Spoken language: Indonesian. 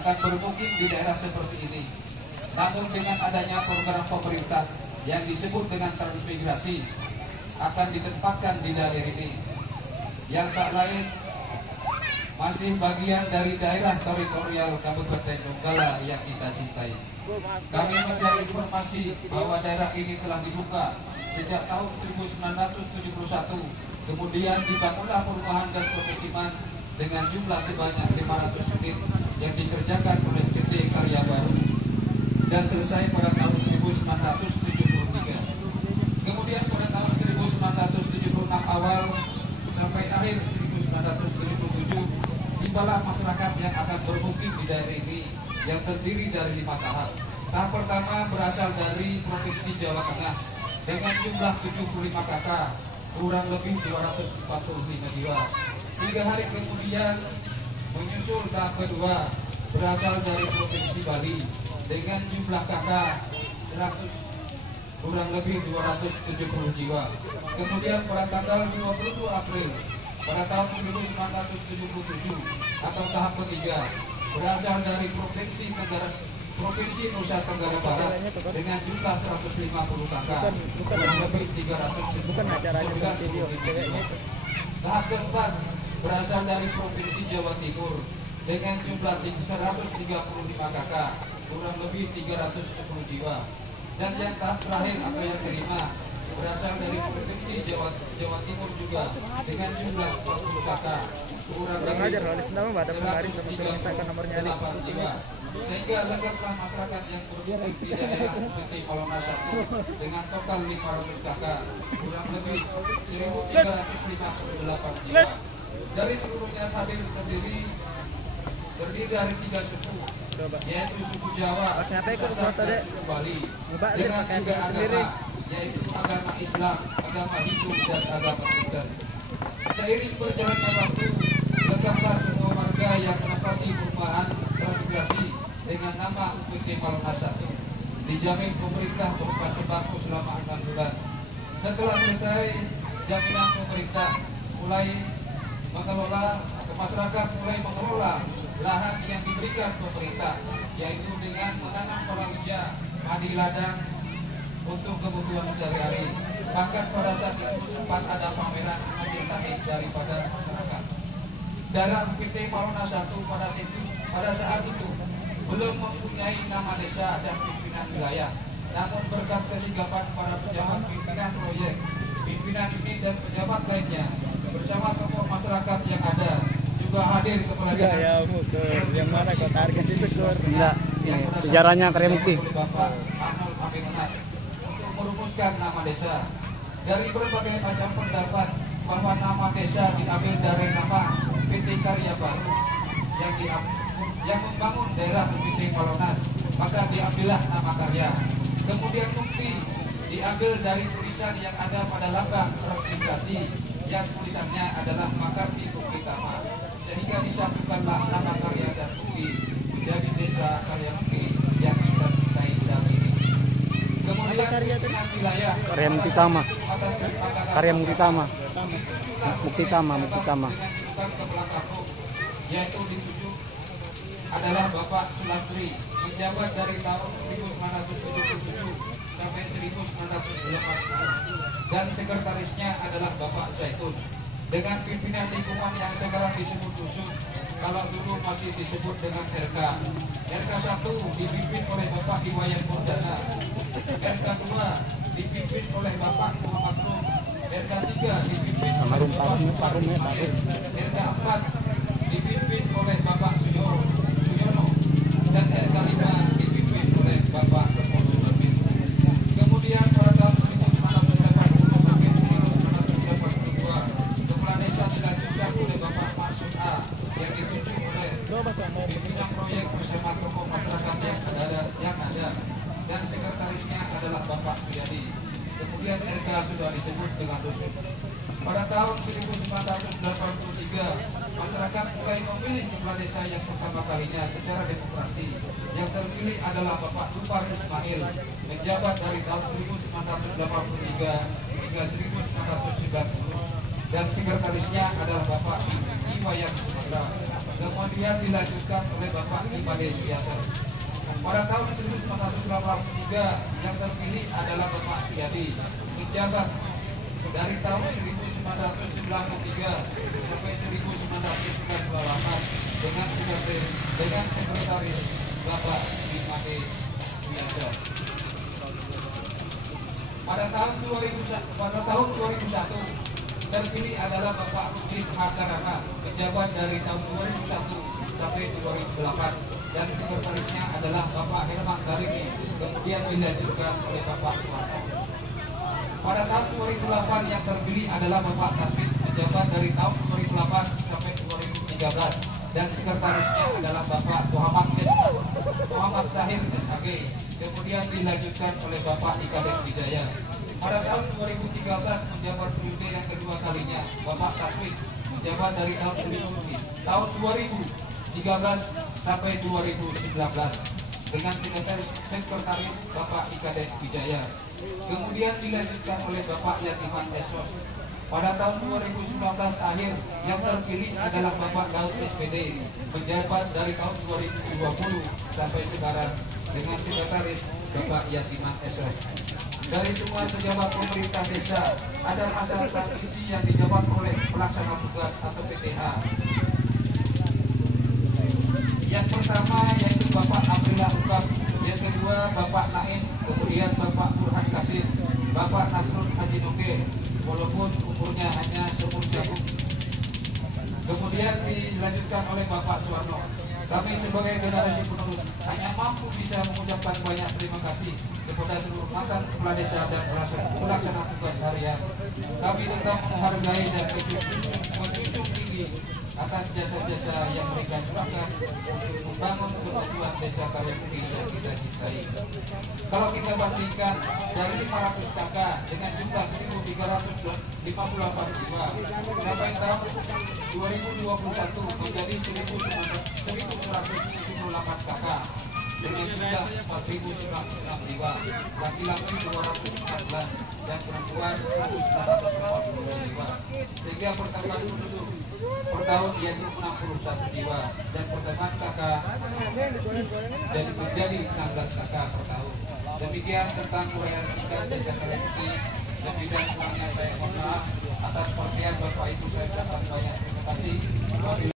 akan bermukim di daerah seperti ini. Namun dengan adanya program pemerintah yang disebut dengan transmigrasi akan ditempatkan di daerah ini, yang tak lain masih bagian dari daerah teritorial Kabupaten Donggala yang kita cintai. Kami mencari informasi bahwa daerah ini telah dibuka sejak tahun 1971. Kemudian dibangunlah perumahan dan pemukiman dengan jumlah sebanyak 500 unit yang dikerjakan oleh PT Karya Baru dan selesai pada tahun 1973. Kemudian pada tahun 1976 awal sampai akhir 1977 tibalah masyarakat yang akan bermukim di daerah ini yang terdiri dari 5 tahap. Tahap pertama berasal dari Provinsi Jawa Tengah dengan jumlah 75 KK, kurang lebih 245 jiwa. 3 hari kemudian menyusul tahap kedua berasal dari Provinsi Bali dengan jumlah KK 100 kurang lebih 270 jiwa. Kemudian pada tanggal 22 April pada tahun 1977 atau tahap ketiga berasal dari Provinsi Nusa Tenggara Barat dengan jumlah 150 KK, kurang lebih 300 video ceweknya. Tahap keempat berasal dari Provinsi Jawa Timur dengan jumlah 135 KK, kurang lebih 310 jiwa. Dan yang tahap terakhir atau yang kelima berasal dari Provinsi Jawa Timur juga dengan jumlah 40 KK, kurang lebih 108 jiwa. Sehingga lengkaplah masyarakat yang bermukim di daerah PT Palona 1 dengan total 500 KK, kurang lebih 1.358 jiwa. Dari seluruhnya hadir terdiri dari 3 suku, yaitu suku Jawa, Sasak, Bali, dengan 3 agama, yaitu agama Islam, agama Hindu, dan agama Kristen. Seiring berjalannya waktu, lengkaplah semua warga yang menempati perumahan transmigrasi dengan nama PT Palona 1 dijamin pemerintah berupa sembako selama 6 bulan. Setelah selesai jaminan pemerintah, masyarakat mulai mengelola lahan yang diberikan pemerintah, yaitu dengan menanam palawija, padi ladang untuk kebutuhan sehari-hari. Bahkan pada saat itu sempat ada pameran hasil tani daripada masyarakat. Daerah PT Palona 1 pada saat itu belum mempunyai nama desa dan pimpinan wilayah. Namun berkat kesigapan para pejabat pimpinan proyek, pimpinan unit dan pejabat lainnya bersama tokoh masyarakat yang ada juga hadir ke pelajaran. Yang mana kau target itu Kur? Enggak, sejarahnya Karya Mukti. Bapak Arnold Aminunas untuk merumuskan nama desa. Dari berbagai macam pendapat bahwa nama desa diambil dari nama PT Karya Baru yang membangun daerah PT Palonas, maka diambillah nama Karya. Kemudian Mukti diambil dari tulisan yang ada pada lambang transmigrasi yang tulisannya adalah Makarti Mukti Tama, sehingga disatukanlah nama Karya dan Mukti menjadi desa Karya Mukti yang kita cintai saat ini. Kemudian dengan wilayah Karya Mukti Tama. Karya Mukti Tama. Mukti Tama. Yaitu ditunjuk adalah Bapak Sulastri, menjabat dari tahun 1977 sampai 1980, dan sekretarisnya adalah Bapak Zaitun, dengan pimpinan lingkungan yang sekarang disebut dusun, kalau dulu masih disebut dengan RK. RK 1 dipimpin oleh Bapak Iwayan Murdana, RK 2 dipimpin oleh Bapak Muhammad Rum, RK 3 dipimpin oleh Bapak Ismail, RK 4 dipimpin oleh Bapak Suyono, dan RK 5 dipimpin oleh Bapak Kepono Lebin. Kemudian pada tahun 1980 sampai 1982 kepala desa dilanjutkan oleh Bapak Maksud A yang ditunjuk oleh pimpinan proyek bersama tokoh masyarakat yang ada, dan sekretarisnya adalah Bapak Suyadi. Kemudian RK sudah disebut dengan dusun. Pada tahun 1983 masyarakat mulai memilih kepala desa yang pertama kalinya secara demokrasi. Yang terpilih adalah Bapak Dupar Ismail, menjabat dari tahun 1983 hingga 1990, dan sekretarisnya adalah Bapak Iwayan Sumatera. kemudian dilanjutkan oleh Bapak Imades Biasa. Pada tahun 1983 yang terpilih adalah Bapak Yadi, menjabat dari tahun 1993 sampai 1998 dengan sekretaris Bapak Imades Biasa. Pada tahun 2001 terpilih adalah Bapak Rudi Hakarana, menjabat dari tahun 2001 sampai 2008 dan sekretarisnya adalah Bapak Herman Karimi, kemudian dilanjutkan oleh Bapak Suwarno. Pada tahun 2008 yang terpilih adalah Bapak Tasbih, menjabat dari tahun 2008 sampai 2013 dan sekretarisnya adalah Bapak Muhammad Sahir SHG, kemudian dilanjutkan oleh Bapak Ikadek Wijaya. Pada tahun 2013 menjabat periode yang kedua kalinya Bapak Tasbih, menjabat dari tahun 2013 sampai 2019 dengan sekretaris Bapak Ikadek Wijaya. Kemudian dilanjutkan oleh Bapak Yatiman Esos. Pada tahun 2019 akhir yang terpilih adalah Bapak Daud SPD, menjabat dari tahun 2020 sampai sekarang dengan sekretaris Bapak Yatiman Esos. Dari semua pejabat pemerintah desa ada masa transisi yang dijabat oleh pelaksana tugas atau PTH. Yang pertama yaitu Bapak Abdullah Ukam, yang kedua Bapak Naim, kemudian Bapak Burhan Kasir, Bapak Nasrul Haji Noke, walaupun umurnya hanya seumur jagung. Kemudian dilanjutkan oleh Bapak Suwarno. Kami sebagai generasi penerus hanya mampu bisa mengucapkan banyak terima kasih kepada seluruh mantan kepala desa dan pelaksana tugas harian. Kami tetap menghargai dan menjunjung tinggi atas jasa-jasa yang mereka curahkan untuk membangun kemajuan desa Karyamukti yang kita cintai. Kalau kita bandingkan dari 500 kakak dengan jumlah 1.358 jiwa sampai tahun 2021 menjadi 1.178 kakak dengan jumlah 4.096 jiwa, laki-laki 214 dan perempuan 1.980 jiwa, sehingga pertambahan penduduk per tahun yaitu 61 jiwa dan pertambahan kakak jadi menjadi 16 kakak per tahun. Demikian tentang uraian singkat desa Karyamukti. Lebih dan kurangnya saya mohon maaf atas pengertian Bapak Ibu, saya ucapkan banyak terima kasih.